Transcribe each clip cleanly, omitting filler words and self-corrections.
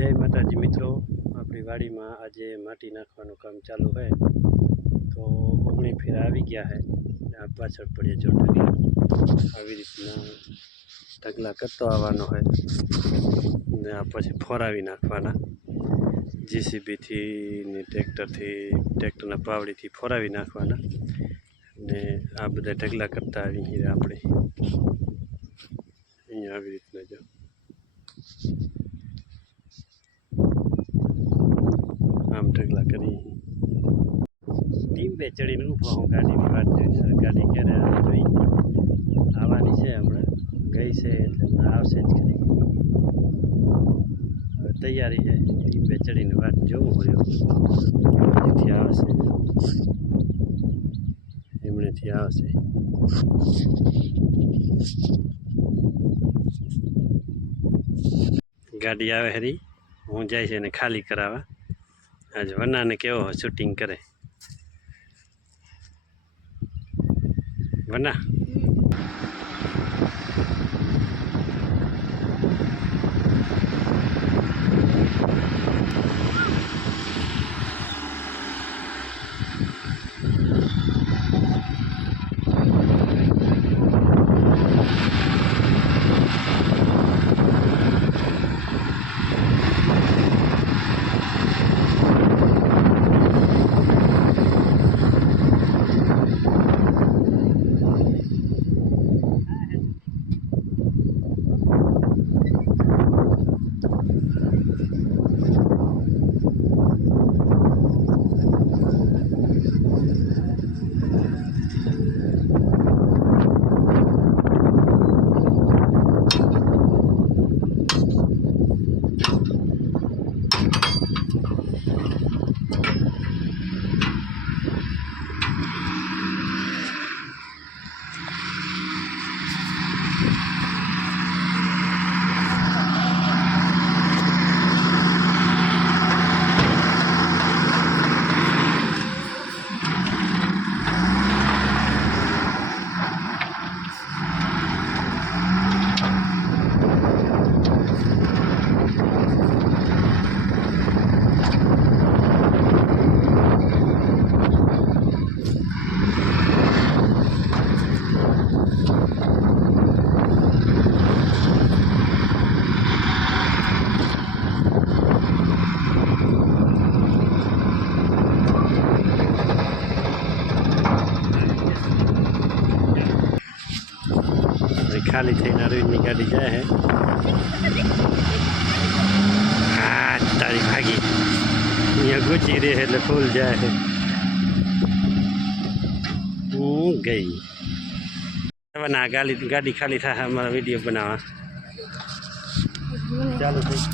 જય માતાજી મિત્રો, આપણી વાડીમાં આજે માટી નાખવાનું કામ ચાલુ હોય તો 19 ફેર આવી ગયા છે. આ પાછળ પડીએ જો ઢગલા આવી રીતના ઢગલા કરતો આવવાનો હોય ને આ પછી ફોરાવી નાખવાના જીસીબીથી ને ટ્રેક્ટરના પાવડીથી ફોરાવી નાખવાના ને આ બધા ઢગલા કરતા આવી આપણે અહીંયા આવી રીતના જો આમ ઢગલા કરી ટીમ્બે ચડીને ઊભો હું ગાડીની વાત જોઈને ગાડી ક્યારે જોઈ આવવાની છે હમણાં ગઈ છે એટલે આવશે જ ખરી. હવે તૈયારી છે ટીમ્બે ચડીને વાત જોવું હોય એમણેથી આવશે ગાડી આવે હરી હું જાય છે એને ખાલી કરાવવા. આજે વનાને કેવો શૂટિંગ કરે વના. ખાલી થઈને અરવિંદની ગાડી જાય હે. હા તારી ભાગી અહીંયા ગુચી રહે એટલે ફૂલ જાય છે. હું ગઈ ના ગાડી ખાલી થાય અમારા વિડીયો બનાવવા ચાલુ થઈ.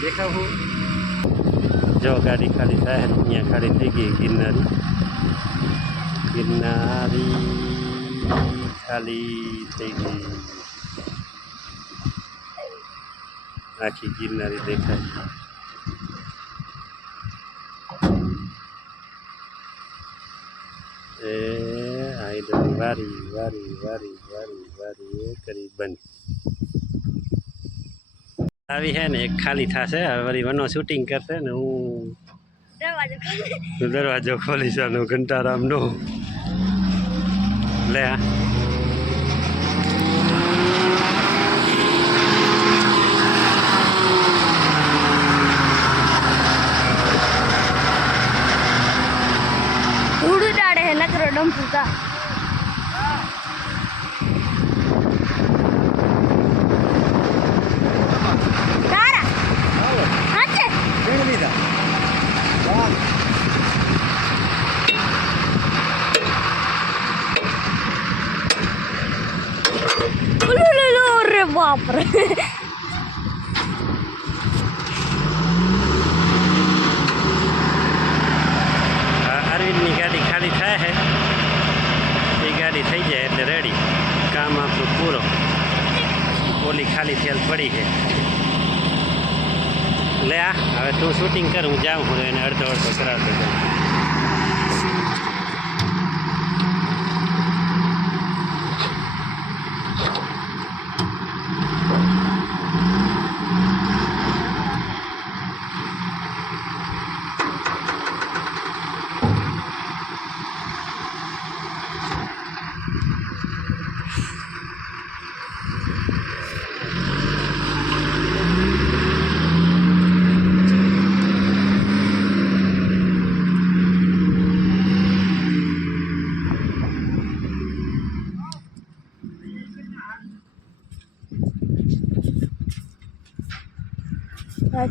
દેખાવ હું જો ગાડી ખાલી થાય અહીંયા ખાલી થઈ ગઈ. ગિરનારી ખાલી થઈ ગઈ. આખી ગિરનારી દેખાય. એ આઈડલ વારી વારી વારી વારી વારી એ કરી બંધ આવી હે ને એક ખાલી થશે. હવે વળી વનો શૂટિંગ કરશે ને હું દરવાજો ખોલીશ આનો ઘંટારામનો. લે આ डम फूटा तारा हाथे ले लीधा लो रे बाप रे અરવિંદની ગાડી ખાલી થાય છે. એ ગાડી થઈ જાય એટલે રેડી, કામ આપણું પૂરો. ઓલી ખાલી થયેલ પડી છે. લે આ હવે તું શૂટિંગ કર, હું જાઉં હું એને અડધો અડધો કરાવતો જાઉં.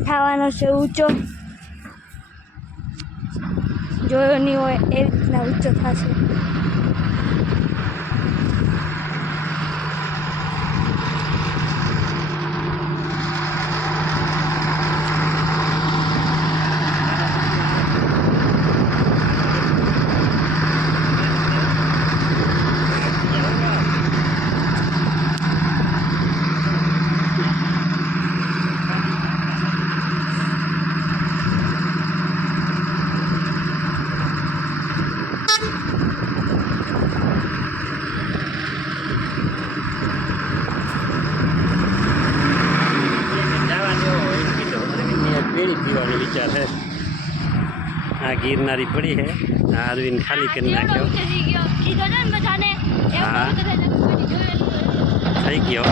થવાનો છે ઊંચો, જોયો નહીં હોય એ રીતના ઊંચો થશે. પેલી પીવાનો વિચાર છે. આ ગિરનારી પડી છે, આ અરવિંદ ખાલી કરી નાખ્યો. હા થઈ ગયો.